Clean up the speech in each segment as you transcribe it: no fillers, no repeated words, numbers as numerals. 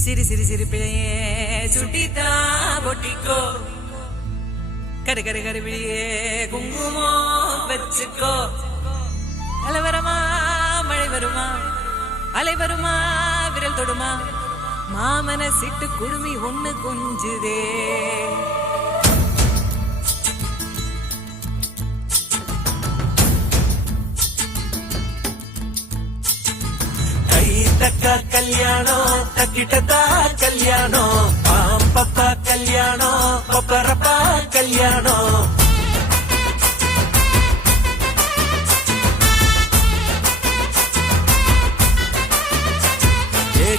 சிரி சிரி சிரிப்பிழையே சுட்டித்தா பொட்டிக்கோ கரு கரு கருவிழியே குங்குமம் வச்சுக்கோ. அலை வருமா மழை வருமா அலை வருமா விரல் தொடுமா மாமன சிட்டு குடுமி ஒண்ணு கொஞ்சுதே. தக்கா கல்யாணம் தக்கிட்டதா கல்யாணம் பாம்பப்பா கல்யாணம் பப்பரப்பா கல்யாணம்.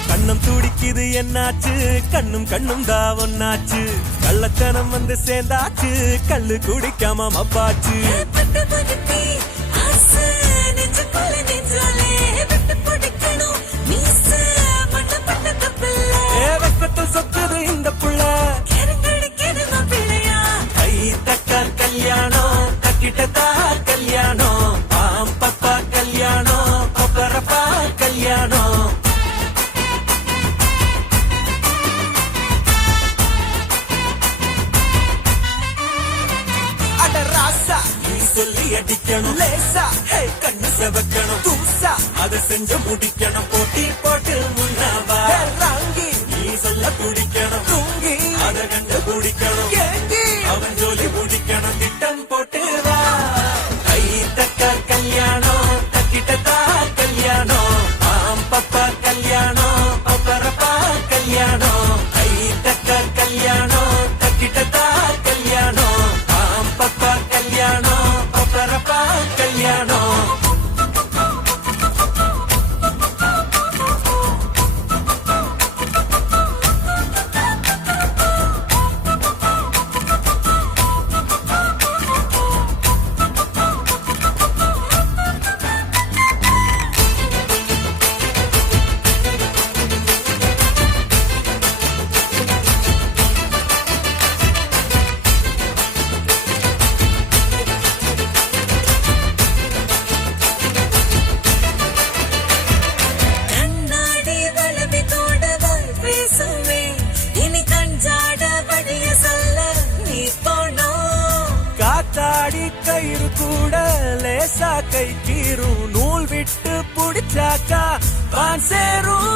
கண்ணும் துடிக்குது என்னாச்சு கண்ணும் கண்ணும் தான் ஒன்னாச்சு கள்ளத்தனம் வந்து சேர்ந்தாச்சு கல்லு குடிக்காம மப்பாச்சு. சொத்துது இந்த புள்ள கை தக்கா கல்யாணம் தக்கிட்டதா கல்யாணம் பாம்பப்பா கல்யாணம் பப்பரப்பா கல்யாணம். அட ராசா நீ சொல்லி அடிக்கணும் லேசா கண்ணு செவக்கணும் தூசா அதை செஞ்சு முடிக்கணும் போட்டி போட்டு முன்னாவா ராங்கி சொல்ல குடிக்கணும் தூங்கி அத கண்டு குடிக்கணும் ஏங்கி அவன் ஜோலி முடிக்கணும் திட்டம் போட்டு வா. கை தக்கா கல்யாணம் தக்கிட்டதா கல்யாணம் பாம்பப்பா கல்யாணம் பப்பரப்பா கல்யாணம். கை தக்கா கல்யாணம் தக்கிட்டதா கல்யாணம் பாம்பப்பா கல்யாணம் பப்பரப்பா கல்யாணம். கயிறு கூட லேசா கை கீரும் நூல் விட்டு புடிச்சாக்கா வான் சேரும்.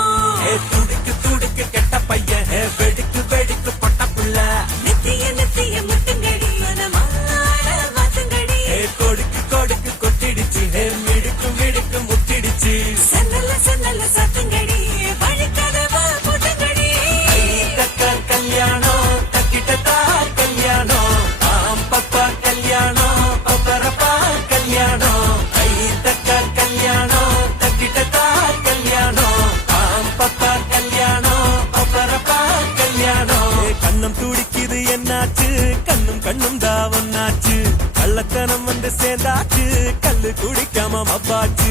துடிக்கு துடிக்கு கெட்ட பையன் வெடிக்கு வெடிக்கு பட்ட புள்ள நித்திய நித்திய முட்டுங்கடி கொடுக்கு கொடுக்கு கொட்டிடுச்சு மிடுக்கு மிடுக்கு முட்டிடுச்சு சன்னல்ல சன்னல்ல சத்துங்கடி வழிக்கதவா முட்டுங்கடி. தக்கா கல்யாணம் தக்கிட்டதா கல்யாணம் பாம்பப்பா கல்யாணம் பப்பரப்பா கல்யாணம். கை தக்கா கல்யாணம் தக்கிட்டதா கல்யாணம் பாம்பப்பா கல்யாணம் பப்பரப்பா கல்யாணம். கண்ணும் துடிக்குது என்னாச்சு கண்ணும் கண்ணும் தான் ஒன்னாச்சு கள்ளத்தனம் வந்து சேர்ந்தாச்சு கல்லு குடிக்காம மப்பாச்சு.